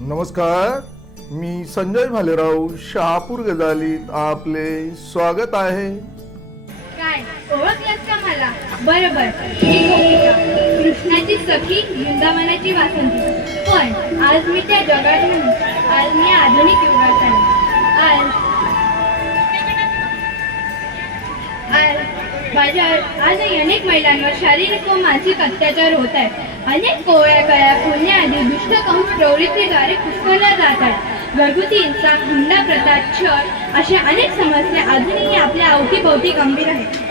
नमस्कार मी संजय भालेराव शहापूर गजालीत आपले स्वागत आहे. काय ओळखलंस का मला? बरोबर कृष्णाची सखी वृंदावनाची वासंती. पण आज मी त्या जगात नाही. आज मी आधुनिक युगात आज आजही अनेक महिलांवर शारीरिक व मानसिक अत्याचार होत आहेत. अनेक कोवळ्या कळ्या पुण्याआधी दुष्टकंस प्रवृत्तीद्वारे पुष्पवल्या जात आहेत. घरगुती हिंसा हुंडा प्रथा छळ अशा अनेक समस्या अजूनही आपल्या अवतीभोवती गंभीर आहेत.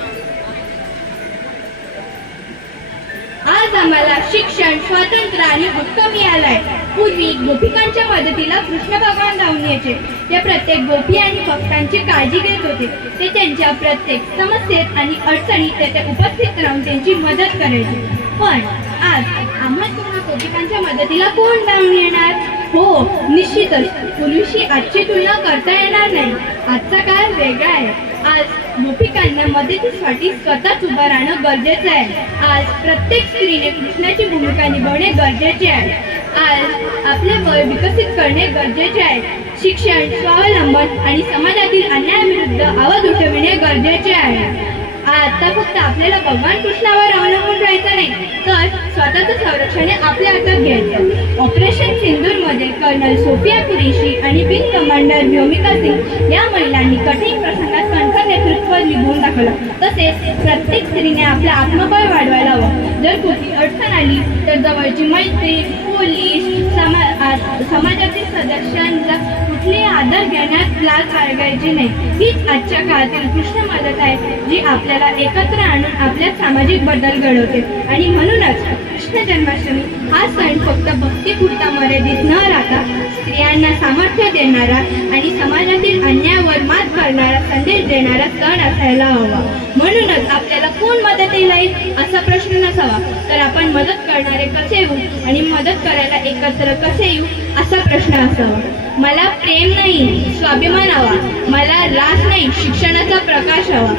आज आम्हाला शिक्षण स्वातंत्र्य आणि हक्क मिळालाय पूर्वी गोपिकांच्या मदतीला कृष्ण भगवान धावून यायचे. ते प्रत्येक गोपी आणि भक्तांची काळजी घेत होते. ते त्यांच्या प्रत्येक समस्येत आणि अडचणीत तेथे उपस्थित राहून त्यांची मदत करायचे. पण आज आम्हा तुम्हा गोपिकांच्या मदतीला कोण धावून येणार? हो निश्चितच. पूर्वीशी आजची तुलना करता येणार नाही. आजचा काळ वेगळा आहे. आज गोपिकांना मदतीसाठी स्वतःच उभं राहणं गरजेचं आहे. आज प्रत्येक स्त्रीने कृष्णाची भूमिका निभावणे गरजेचे आहे. आज आपले वय विकसित करणे गरजेचे आहे. शिक्षण स्वावलंबन आणि समाजातील अन्यायाविरुद्ध आवाज उठविणे गरजेचे आहे. आता फक्त आपल्याला भगवान कृष्णावर अवलंबून राहायचं नाही तर स्वतःचं संरक्षण आपल्या हातात घ्यायचं. ऑपरेशन सिंदूरमध्ये कर्नल सोफिया कुरेशी आणि विंग कमांडर व्योमिका सिंग या महिलांनी कठीण प्रसंगात कणखर नेतृत्व निभवून दाखवलं. तसेच प्रत्येक स्त्रीने आपला आत्मबळ वाढवायला जर कुठली अडचण आली तर जवळची मैत्री पोलीस समा समाजातील सदस्यांचा कुठलेही आदर घेण्यात लाज बाळगायची नाही. हीच आजच्या काळातील कृष्ण मदत आहे जी आपल्याला एकत्र आणून आपल्यात सामाजिक बदल घडवते. आणि म्हणूनच कृष्ण जन्माष्टमी हा सण फक्त भक्तीपुरता मर्यादित न राहता स्त्रियांना सामर्थ्य देणारा आणि समाजातील अन्यायावर मात करणारा संदेश देणारा सण असायला हवा. म्हणूनच आपल्याला कोण मदत येईल असा प्रश्न नसावा. तर आपण मदत करणारे कसे येऊ आणि मदत करायला एकत्र कसे येऊ असा प्रश्न असावा. मला प्रेम नाही स्वाभिमान हवा. मला रास नाही शिक्षणाचा प्रकाश हवा.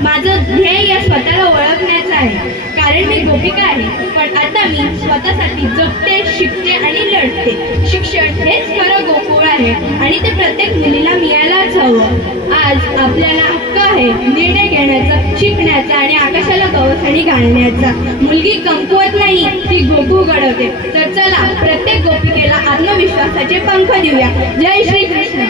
माझं ध्येय या स्वतःला ओळखण्याचं आहे. कारण मी गोपिका आहे. पण आता मी स्वतःसाठी जगते शिकते आणि लढते. शिक्षण हेच खरं गोकुळ आहे आणि ते प्रत्येक मुलीला मिळायलाच हवं. आज आपल्याला हक्क आहे निर्णय घेण्याचा शिकण्याचा आणि आकाशाला गवसणी घालण्याचा. मुलगी कमकुवत नाही ती गोपू घडवते. तर चला प्रत्येक गोपिकेला आत्मविश्वासाचे पंख देऊया. जय श्री कृष्ण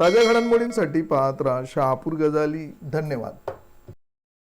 ताज्या घडामोडींसाठी पाहत राहा शहापूर गजाली. धन्यवाद.